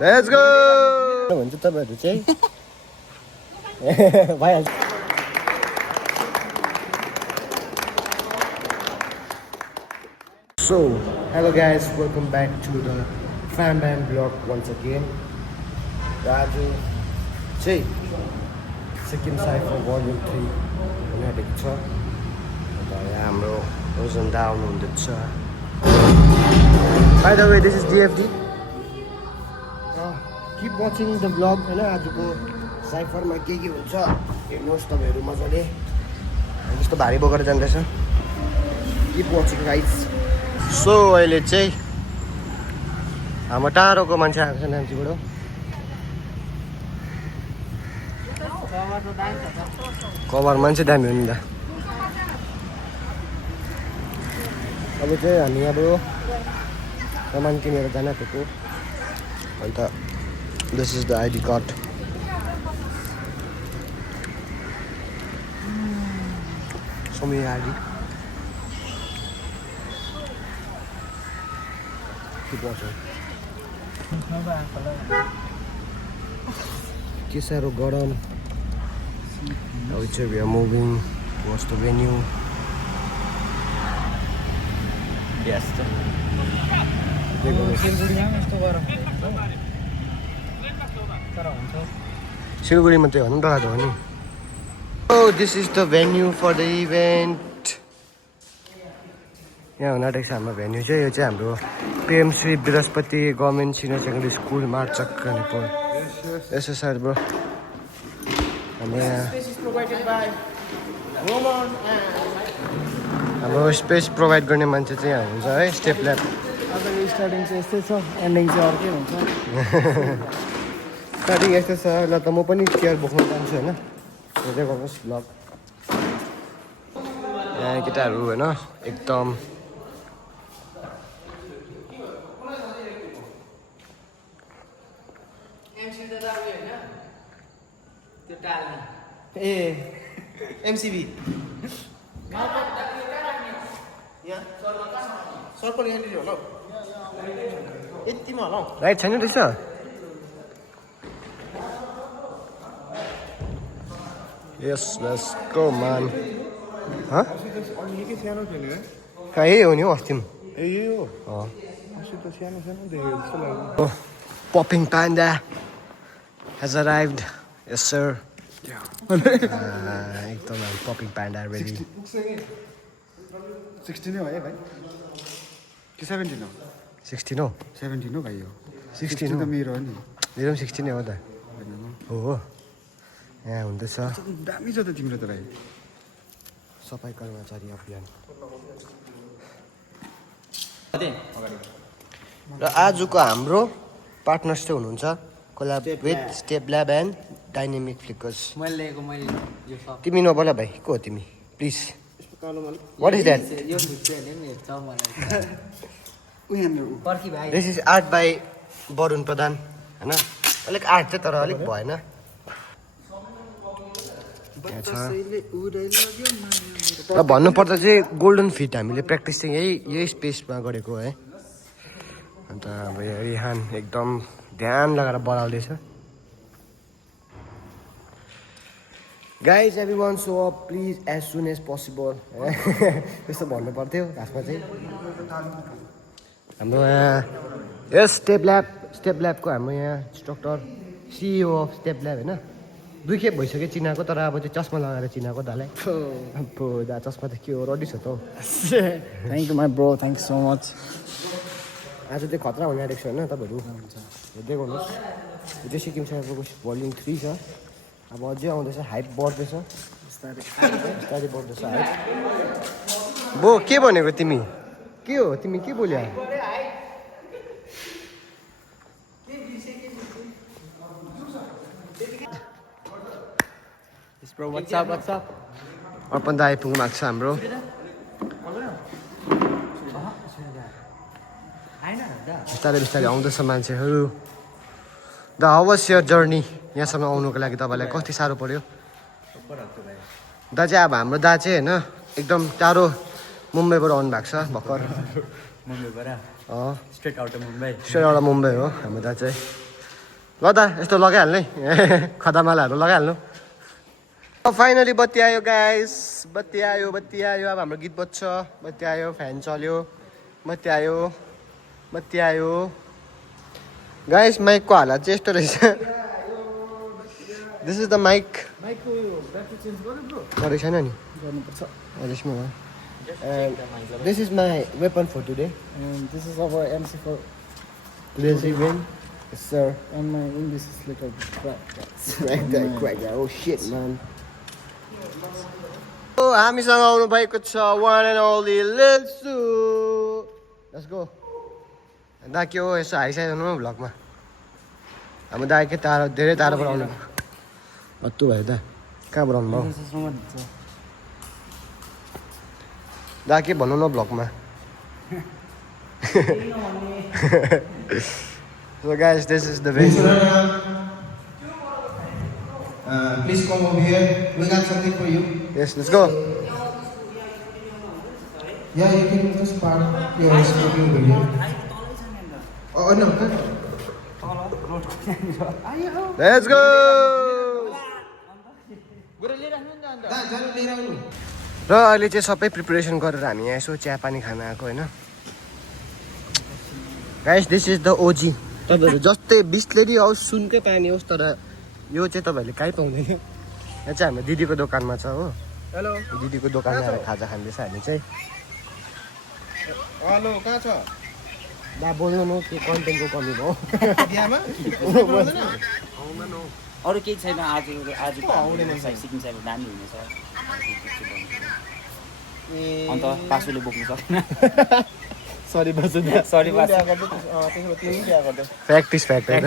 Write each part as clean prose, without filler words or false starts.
Let's go! भन्छ तपाईँहरू चाहिँ भइहाल्छ। So, hello guys, welcome back to the Fan Band vlog once again. Raju चाहिँ Sikkim Cypher Volume 3 हुनेआँटेको छ। अन्त यहाँ हाम्रो ओजन डाउन हुँदैछ। By the way, this is DFD. Keep watching the vlog हैन। आजको साइफरमा के हुन्छ हेर्नुहोस् तपाईहरु मजाले। यस्तो भारी बोकेर जाँदैछ। Keep watching guys. So अहिले चाहिँ हाम्रो टाढोको मान्छे आएको छ नाम्चीबाट। कभर मान्छे दामी हो नि त। अब चाहिँ हामी अब सामान किनेर जान आँटेको। अन्त this is the ID card. Show me your ID. Keep watching. के साह्रो गरम। Now we are moving towards the venue. Yes. सिलगढीमा चाहिँ भन्नु डराएको हो नि। Oh, this is the venue for the event. यहाँ हुन आँटेको छ हाम्रो भेन्यू चाहिँ। यो चाहिँ हाम्रो PM Shri Brihaspati government senior secondary school मार्चक कालिम्पोङ। यसो सर ब्रो हाम्रो स्पेस प्रोभाइड गर्ने मान्छे चाहिँ यहाँ हुन्छ है। स्टेप ल्याब स्टार्टिङ चाहिँ यस्तै छ, एन्डिङ चाहिँ अर्कै हुन्छ। स्टार्टिङ यस्तो छ। ल त म पनि केयर बोक्न चाहन्छु होइन। हेर्दै गर्नुहोस् भ्लग। यहाँ केटाहरू होइन एकदम एमसिबी सर्कल यहाँनिर होला हौ। यतिमा होला हौ। राइट छैन रहेछ। Yes, let's go man. Huh? निकै सानो थियो नि है। कहाँ यही हो नि हौ अस्ति पनि। ए यही हो। अस्ति त सानो सानो देखेको जस्तो लाग्यो। Popping Panda has arrived. Yes sir. एकदम Popping Panda ready. 16 हो है भाइ कि 17 हो? 16 हो। 17 हो भाइ हो। 16 त मेरो हो नि। मेरो पनि 16 नै हो त। हो यहाँ हुँदैछ दामी छ त तिम्रो त भाइ। सफाइ कर्मचारी अभियान। र आजको हाम्रो पार्टनर्स चाहिँ हुनुहुन्छ collab with step lab and dynamic flickers. तिमी नबोल भाइ, को हो तिमी please. What is that? This is art by Varun Pradhan होइन। अलिक आर्ट चाहिँ तर अलिक भएन। र भन्नुपर्दा चाहिँ गोल्डन फिट हामीले प्र्याक्टिस चाहिँ यही स्पेसमा गरेको है। अन्त अब रिहान एकदम ध्यान लगाएर बढाउँदैछ। Guys everyone show up please as soon as possible त्यस्तो भन्नु पर्थ्यो खासमा चाहिँ। हाम्रो यहाँ यस स्टेप ल्याबको हाम्रो यहाँ instructor CEO of step lab होइन। 2 खेप भइसक्यो चिनाएको, तर अब चाहिँ चस्मा लगाएर चिनाएको दालाई। दा चस्मा त के हो, रडी छ त हौ। Thank you my bro, thank you so much. आज चाहिँ खतरा हुने आँटेको छ होइन तपाईँहरू हेर्दै गर्नुहोस्। यो चाहिँ सिक्किम साइफरको भोल्युम 3 छ। अब अझै आउँदैछ, हाइप बढ्दैछ बिस्तारै बढ्दैछ हाइप। बो के भनेको तिमी? के हो तिमी के बोल्यो? अर्पण दा आइपुग्नु भएको छ हाम्रो। बिस्तारै आउँदैछ मान्छेहरू। The how was your journey यहाँसम्म आउनुको लागि तपाईँलाई कति साह्रो पर्यो? दा चाहिँ अब हाम्रो दा चाहिँ होइन एकदम टाढो मुम्बईबाट आउनु भएको छ भर्खर मुम्बईबाट अँ straight out of Mumbai straight एउटा मुम्बई हो हाम्रो दा चाहिँ ल दा यस्तो लगाइहाल्ने खदामालाहरू लगाइहाल्नु फाइनली बत्ती आयो गाइस बत्ती आयो अब हाम्रो गीत बज्छ बत्ती आयो फ्यान चल्यो बत्ती आयो गाइस माइकको हालत चाहिँ यस्तो रहेछ दिस इज द माइक गरेको छैन नि यसमा this is my weapon for today And this is our MC for today's event yes sir and my English is little bit crap. crack that oh shit man हामीसँग आउनु भएको छ one and only let's let's go दा के हो यसो हाइसाइड हुनु भ्लगमा हाम्रो दा के टाढो धेरै टाढोबाट आउनु हत्तु भयो दा कहाँबाट आउनु भयो दा के भन्नु न भ्लगमा So guys, this is the venue. Please come over here. We got something for you. Yes, let's go. Yeah, you can just park your scooty over here. Oh no, no. Let's go. जानु लिएर आउनु र अहिले चाहिँ सबै preparation गरेर हामी यहाँ यसो चियापानी खान आएको होइन guys this is the OG तपाईँहरू जस्तै बिस्लेरी होस् सुनकै पानी होस् तर यो चाहिँ तपाईँहरूले कहीँ पाउँदैन यहाँ चाहिँ हाम्रो दिदीको दोकानमा छ हो हेलो दिदीको दोकानमा आएर खाजा खाँदैछ हामी चाहिँ हेलो कहाँ छ दा बोल्नु न के कन्टेन्टको कमी भयो बिहामा अरू केही छैन आज सिक्किम साइड दामी हुनेछ अन्त पासुले बोक्नु सकेन सरी बाजु सरी प्र्याक्टिस होइन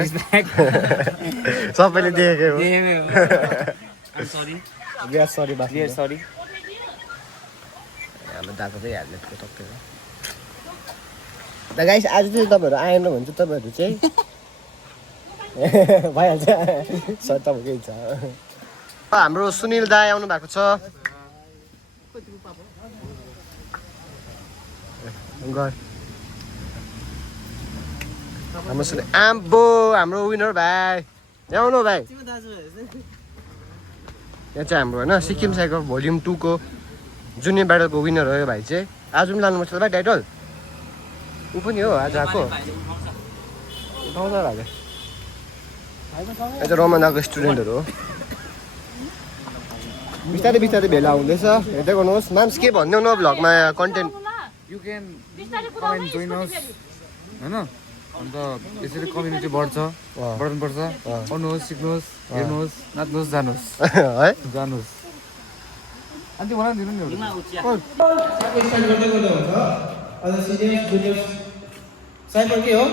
सबैले देखेकै हो सरी सरी बाजु सरी हाम्रो दाको चाहिँ हेलमेटको टक्कै हो द गाइस आज चाहिँ तपाईँहरू आएन भने चाहिँ तपाईँहरू चाहिँ भइहाल्छ सर तपाईँको इच्छा हाम्रो सुनिल दाई आउनु भएको छ हाम्रो सुनिल आम्बो हाम्रो विनर भाइ यहाँ आउनु भाइ यहाँ चाहिँ हाम्रो होइन सिक्किम साइकल भोल्युम 2 को जुनियर ब्याटलको विनर हो यो भाइ चाहिँ आज पनि लानुपर्छ भाइ टाइटल ऊ पनि हो आज आएको उठाउँछ भाइले आज रमनाको स्टुडेन्टहरू हो बिस्तारै बिस्तारै भेला हुँदैछ हेर्दै गर्नुहोस् माम्स के भन्नु न भ्लगमा content You can come and join us. हैन अन्त यसरी कम्युनिटी बढ्छ बढ्नुपर्छ पढ्नुहोस् सिक्नुहोस् हेर्नुहोस् नाच्नुहोस् जानुहोस् है जानुहोस् अन्ति भन दिनु नि स्टार्ट गर्दै गर्दा हुन्छ अझ सिनियर्स जुनियर्स साइबर के हो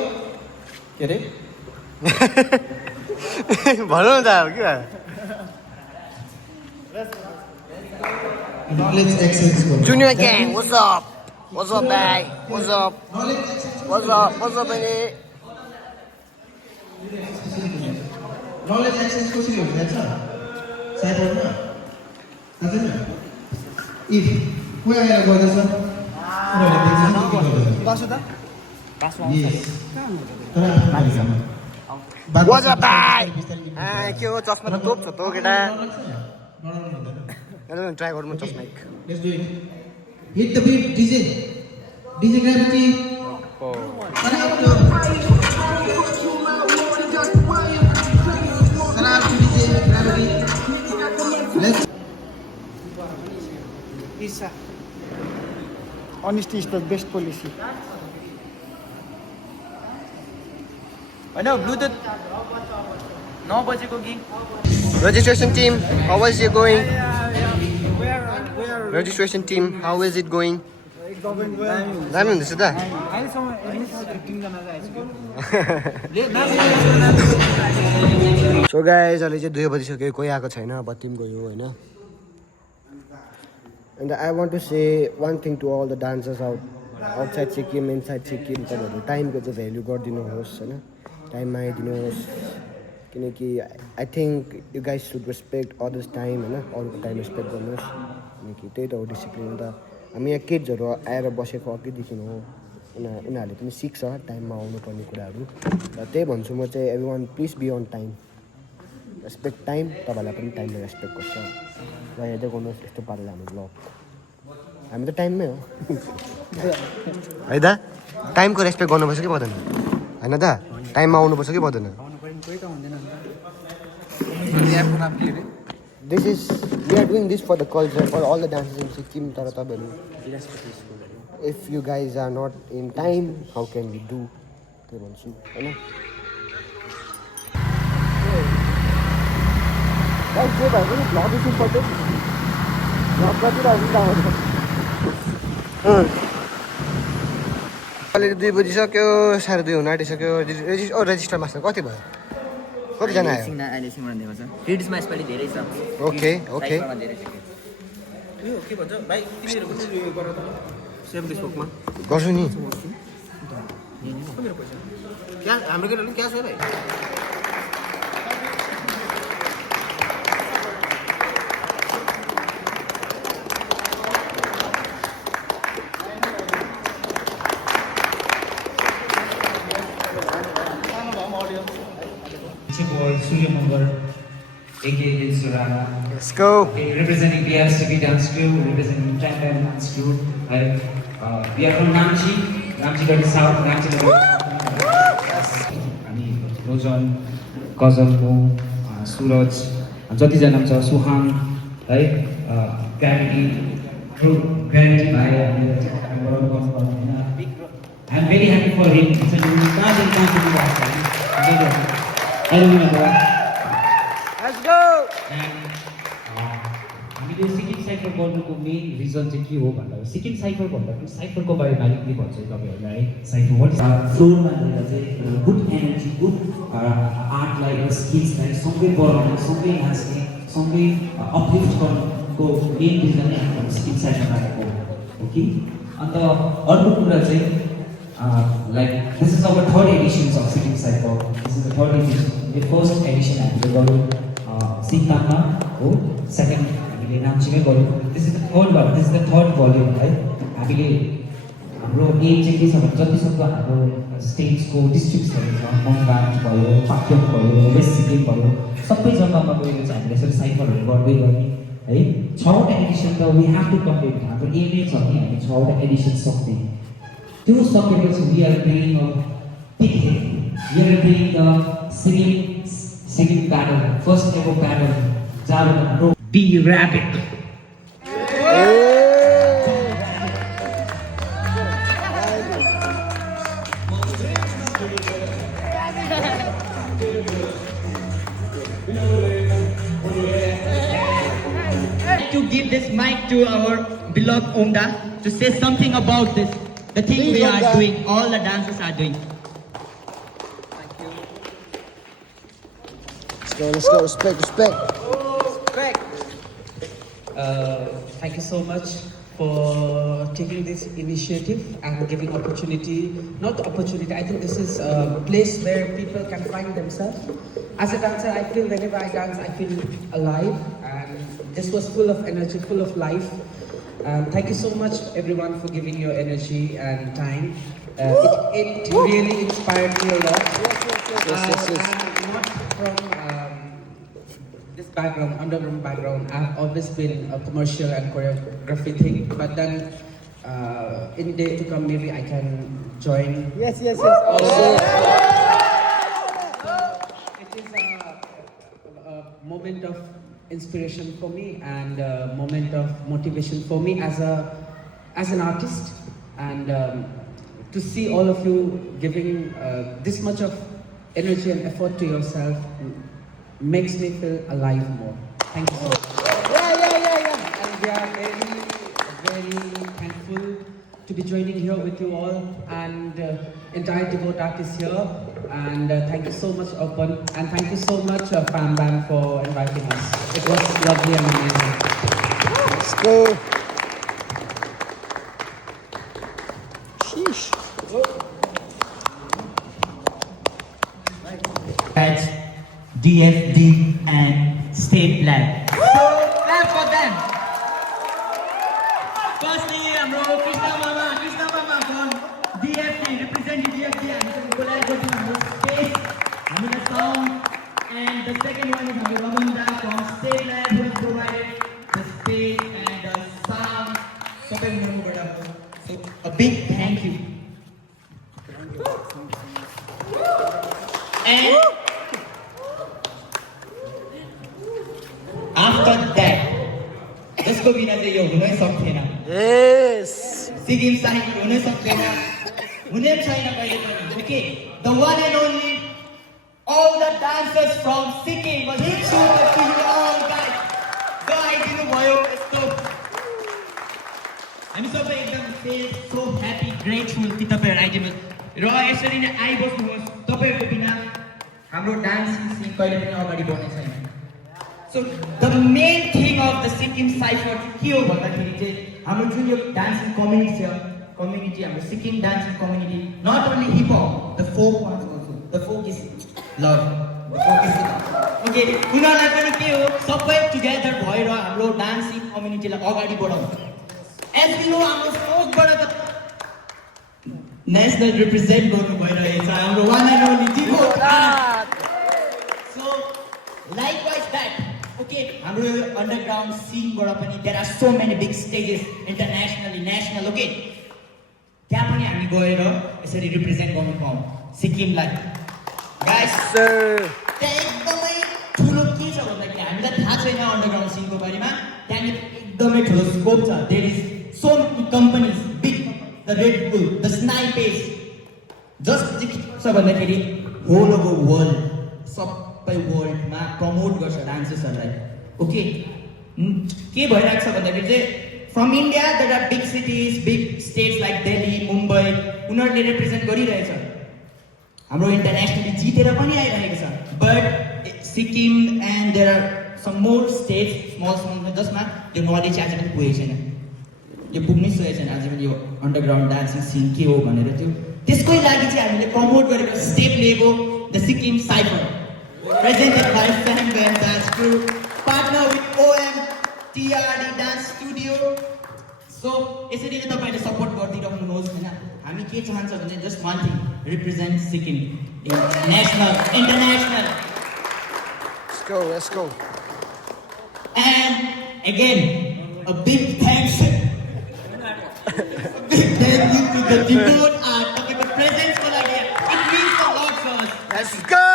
के अरे भनौँ न त अब के नलेज एक्सेस गर्नु junior gang what's up what's up भाइ व्हाट्स अप व्हाट्स अप बहिनी नलेज एक्सेस कसरी हुन्छ थाहा छ साइबरमा थाहा छैन इफ कोही आएर गर्दैछ उनीहरूले देख्छ के गर्दैछ बासु त Yes. व्हाट्स अप भाइ के हो चस्मा त तोप छ त केटा ट्राई गरौँ चस्मा एक Let's do it. Hit the beat, DJ. DJ Gravity. Shout out to DJ Gravity. Let's. Isa. Honesty is the best policy. होइन ब्लुटुथ 9 बजेको कि registration team how is it going registration team how is it going दामी हुँदैछ त so guys अहिले चाहिँ 2 बजिसक्यो कोही आएको छैन बत्ती पनि गयो होइन and I want to say one thing to all the dancers outside Sikkim inside Sikkim तपाईँहरू टाइमको चाहिँ भ्याल्यु गरिदिनुहोस् होइन टाइममा आइदिनुहोस् किनकि I think you guys should respect others time होइन अरूको टाइम रेस्पेक्ट गर्नुहोस् अनि कि त्यही त हो डिसिप्लिन। अन्त हामी यहाँ किड्सहरू आएर बसेको अघिदेखि हो, उनीहरूले पनि सिक्छ टाइममा आउनुपर्ने कुराहरू। र त्यही भन्छु म चाहिँ everyone please be on time, respect time. तपाईँलाई पनि टाइमले रेस्पेक्ट गर्छ र हेर्दै गर्नुहोस् यस्तो पाराले हाम्रो ब्लग, हामी त टाइममै हो है दा। टाइमको रेस्पेक्ट गर्नुपर्छ कि पर्दैन होइन दा? टाइममा आउनुपर्छ कि पर्दैन? This is we are doing this for the culture, for all the dances in Sikkim. तर तपाईँहरू if you guys are not in time how can we do, त्यो भन्छु होइन। जे भए पनि भ्लग इज इम्पोर्टेन्ट, भ्लग गरिरहेको अहिले 2 बजिसक्यो, 2:30 हुन आँटिसक्यो। रेजिस्टर मास्टर कति भयो? कतिजना आयो? अहिले सिमरन दिएको छ किड्समा यसपालि धेरै छ। ओके ओके धेरै छ यो के भन्छ भाइ, तिमीहरू पनि यो गर त सेभ फेसबुकमा गर्छु नि। मेरो पैसा क्या हाम्रो केटाले क्यास हो भाइ? Surya Mangar, aka Surana. Let's go. Okay, representing BRCB dance crew, representing Tandem dance crew. We are from Namchi, Namchi South, Namchi हामी रोजन, कजल, मो, सुरज, जतिजना छ सुहाङ है, ग्राभिटी भाइ I am very happy for him. I remember. Let's go. हामीले Sikkim cypher गर्नुको main reason चाहिँ के हो भन्दा सिक्किम साइफर भन्दा पनि साइफरको बारेमा अलिकति भन्छु तपाईँहरूलाई है। साइफर वाट फ्लोरमा लिएर चाहिँ गुड एनर्जी, गुड आर्टलाई र स्किल्सलाई सँगै बढाउने, सँगै नाच्ने, सँगै अपलिफ्ट गर्नुको मेन रिजन नै हाम्रो सिक्किम साइफर राखेको हो कि। अन्त अर्को कुरा चाहिँ like this is our 3rd edition of Sikkim Cypher. This is the 3rd edition. The first edition हामीले गऱ्यौँ सिक्किममा हो, सेकेन्ड हामीले नाम्चीमै गऱ्यौँ। This is the third volume है। हामीले हाम्रो एम चाहिँ के छ भने जतिसक्दो हाम्रो स्टेट्सको डिस्ट्रिक्ट्सहरू छ, मङ्गान भयो, पाक्योङ भयो, वेस्ट सिक्किम भयो, सबै जग्गामा गएर चाहिँ हामीले यसरी साइफरहरू गर्दै गर्ने है। 6वटा एडिसन त वी हेभ टु कम्प्लिट, हाम्रो एमै छ कि हामी 6वटा एडिसन सक्ने। त्यो सकेपछि we are doing a big thing. We are doing the singing battle, first ever battle. जहाँ Be Rabbit. To give this mic to our beloved Omda to say something about this. The thing we are doing, all the dancers are doing. Let's go. Respect. Thank you so much for taking this initiative and giving opportunity, not opportunity, I think this is a place where people can find themselves. As a dancer, I feel whenever I dance, I feel alive, and this was full of energy, full of life. Thank you so much everyone for giving your energy and time. It really inspired me a lot. Yes. I'm not from this background, underground background. I've always been a commercial and choreography thing, but then in day to come maybe I can join. Yes. Also, it is a moment of inspiration for me and a moment of motivation for me as an artist, and to see all of you giving this much of energy and effort to yourself makes me feel alive more. Thank you so much. And we are very, very thankful to be joining here with you all, and entire Devote artists here. And thank you so much, Open, and thank you so much, Fam Bam, for inviting us. It was lovely and amazing. Let's go. Sheesh. That's DFD and State Flag. So clap for them. Firstly, हाम्रो कृष्ण मामा from DFT, representing DFT, हामीसँग collab गर्छौँ हाम्रो stage, हामीलाई sound, and the second one is हाम्रो रमनदा from State Lab who has provided the stage and the sound. सबै उनीहरूबाट हो. So a big thank you. And after that, यसको बिना चाहिँ यो हुनै सक्थेन. Yes. सिक्किम साइफर हुनै सक्दैन, हुने पनि छैन कहिले पनि. Okay, the one and only, all the dancers from Sikkim, a huge shout out to you all guys. जो आइदिनु भयो यस्तो. हामी सबै एकदम feel so happy, grateful कि तपाईहरु आइदिनु र यसरी नै आइबस्नुहोस्. तपाईहरुको बिना हाम्रो डान्सिङ सिन कहिले पनि अगाडि बढ्ने छैन. So the main thing of the Sikkim Cypher के हो भन्दाखेरि चाहिँ हाम्रो जुन यो डान्सिङ कम्युनिटी छ, कम्युनिटी हाम्रो Sikkim dancing community, not only hip hop, the folk ones also. The folk is love. The folk is okay. उनीहरूलाई पनि के हो सबै टुगेदर भएर हाम्रो डान्सिङ कम्युनिटीलाई अगाडि बढाउँछ. As we know हाम्रो फोकबाट त नेसनल रिप्रेजेन्ट गर्नु भइरहेछ हाम्रो वान एन्ड ओन्ली जिगो. So likewise that, okay, हाम्रो underground scene बाट पनि there are so many big stages internationally, national, okay. त्यहाँ पनि हामी गएर यसरी रिप्रेजेन्ट गर्नु पाऊँ सिक्किमलाई. Guys, त्यहाँ एकदमै ठुलो के छ भन्दाखेरि हामीलाई थाहा छैन अन्डरग्राउन्ड सिनको बारेमा. त्यहाँनिर एकदमै ठुलो स्कोप छ. There is so many companies, big, the Red Bull, the Snipers, just के छ भन्दाखेरि whole of the world, सबै वर्ल्डमा प्रमोट गर्छ डान्सर्सहरूलाई. ओके, के भइरहेको छ भन्दाखेरि चाहिँ from India there are big cities, big states like Delhi, Mumbai, उनीहरूले रिप्रेजेन्ट गरिरहेछ. हाम्रो इन्टरनेसनली जितेर पनि आइरहेको छ. But Sikkim and there are some more states, small जसमा त्यो नलेज आज पनि पुगेको छैन, यो पुग्नै सकेको छैन आज पनि यो अन्डरग्राउन्ड डान्सिङ सिन के हो भनेर. त्यसकै लागि चाहिँ हामीले प्रमोट गरेको स्टेप लिएको the Sikkim cipher, presented by Sam Van Dance Crew, partner with OM TRD Dance Studio. So, यसरी नै तपाईले सपोर्ट गरिदिराख्नुहोस् हैन. हामी के चाहन्छ भने just one thing, represent Sikkim in national, international. Let's go. And again, a big thanks. Big thank you to the Devote Art तपाईँको presence को लागि. It means a lot for us. Let's go.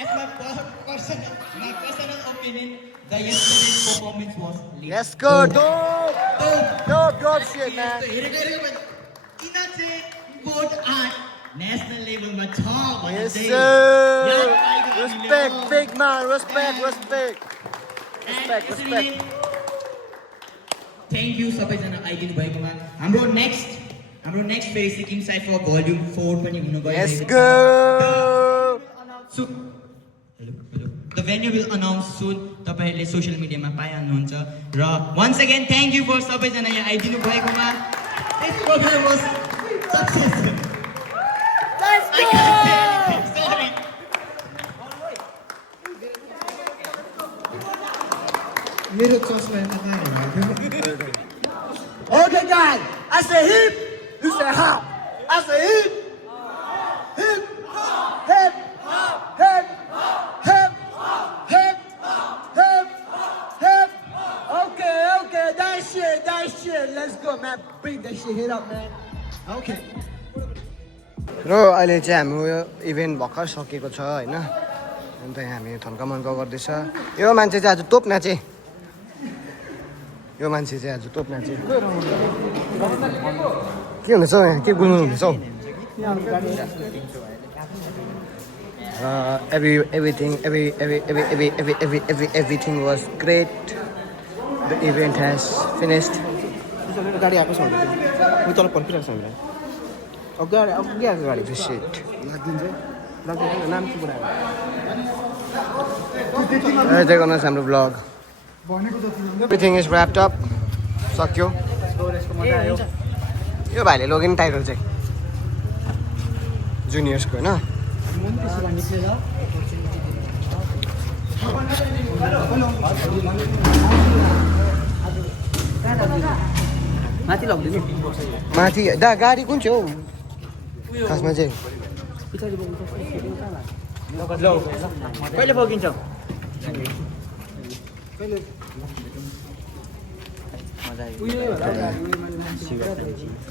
As my personal opinion, the yesterday's performance was lit. Let's go. Dope shit, man. किन चाहिँ बोट art national लेभलमा छ भने Yes, चाहिँ sir. याद पाइगयो हामीले. Respect, big man. Respect. Thank you सबैजना आइदिनु भएकोमा. हाम्रो नेक्स्ट फेरि सिक्किम साइफर भोल्युम 4 पनि हुन गइरहेको छ. Let's go. So, the venue will announce soon. तपाईहरुले सोशल मिडियामा पाइहाल्नुहुन्छ. र once again thank you for सबैजना यहाँ आइदिनु भएकोमा. This program was successful. Let's go. Sorry. मेरो चस्मा यता कहाँ भयो? Okay, guys. I say hip. You say hop. I say hip. Hip. Hip. Hip. Hip. Hip. Hip. Hip. Okay. That shit. Let's go, man. Bring that shit hit up, man. Okay. र अहिले चाहिँ हाम्रो यो event भर्खर सकेको छ हैन. अन्त यहाँ हामी थन्कामन्का गर्दैछ. यो मान्छे चाहिँ आज तोप नाचे. के हुँदैछ यहाँ? के गुल्नु हुँदैछ हौ? Everything was great. The event has finished. गाडी आएको छ भने म तल पर्खिरहेको छु हामीलाई. अगाडि आएको गाडी चाहिँ सेट लाग्दिन्छ. लाग्दैन नाम के बुढायो. हेर्दै गर्नुहोस् हाम्रो blog. Everything is wrapped up. सक्यो. यो भाइले लोगिन टाइटल चाहिँ जुनियर्सको हैन. माथि लगिदिनु माथि दा गाडी कुन चाहिँ हौ खासमा चाहिँ कहिले फर्किन्छौ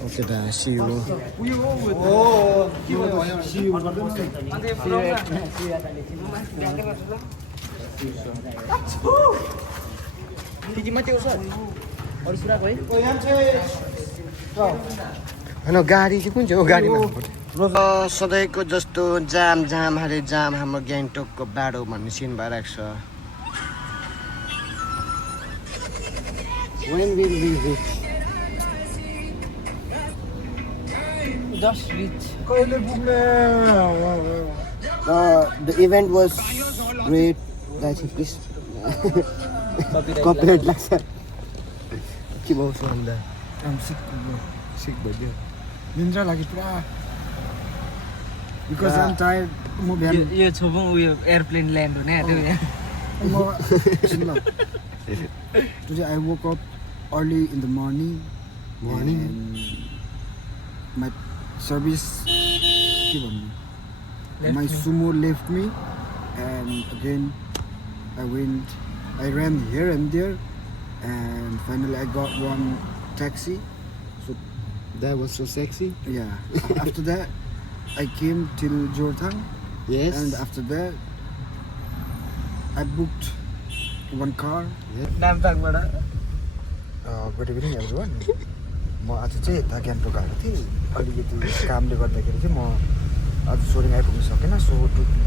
ओके दा सी यू त्यति मात्रै हो सर अरू कुरा खोइ होइन गाडी चाहिँ कुन चाहिँ हो गाडीमा सधैँको जस्तो जाम हारे जाम हाम्रो ग्याङटोकको बाटो भन्ने सिन भइरहेको छ When will we reach? Just reach. The event was great. That's it, please. Copyright लाग्छ के भयो भन्दा सिक भइदियो निन्द्रा लाग्यो पुरा बिकज आइम टायर्ड म बिहान यो छोबौँ उयो एयरप्लेन ल्यान्ड हुने आँट्यो यहाँ Today I woke up early in the morning. And my service, my sumo left me, and again I ran here and there, and finally I got one taxi. So That was so sexy. yeah, after that I came till Jordan, Yes. and after that I booked one car. नामपाङबाट good evening everyone म आज चाहिँ यता गान्तोक आएको थिएँ अलिकति कामले गर्दाखेरि चाहिँ म आज सोरिङ आइपुग्न सकेन सो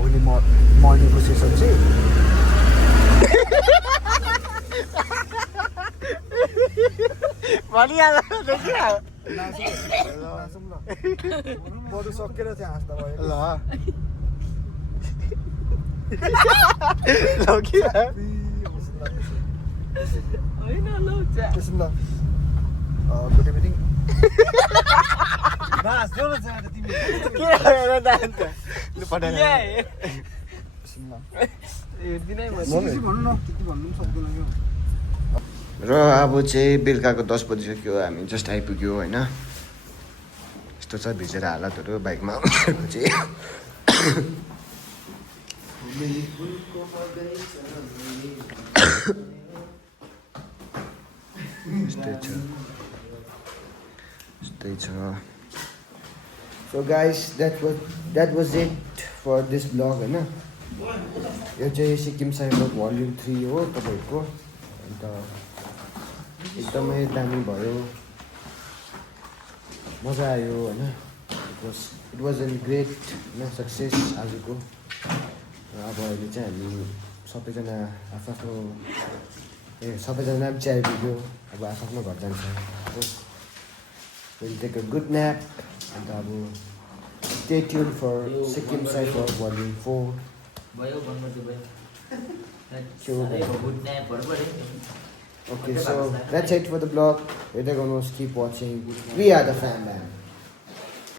भोलि मर्निङको सेसन चाहिँ बरु सकेर चाहिँ हाँस्दा भयो ल त्यसो ल गुड इभिनिङ र अब चाहिँ बेलुकाको 10 बजिसक्यो हामी जस्ट आइपुग्यो होइन यस्तो छ भिजेर हालतहरू बाइकमा चाहिँ यस्तै छ so guys that was it for this blog होइन यो चाहिँ सिक्किम साइबर भोल्युम 3 हो तपाईँको अन्त एकदमै दामी भयो मजा आयो होइन इट वाज एन ग्रेट होइन सक्सेस आजको र अब अहिले चाहिँ हामी सबैजना आफ्नो सबैजना पनि चाहिँ आइपुग्यो अब आफ्नो घर जान्छ will take a good nap अन्त अब stay tuned for Sikkim cypher volume 4 भयो भन्नु Okay, so that's it for the vlog. Keep watching. We are the Fam Bam.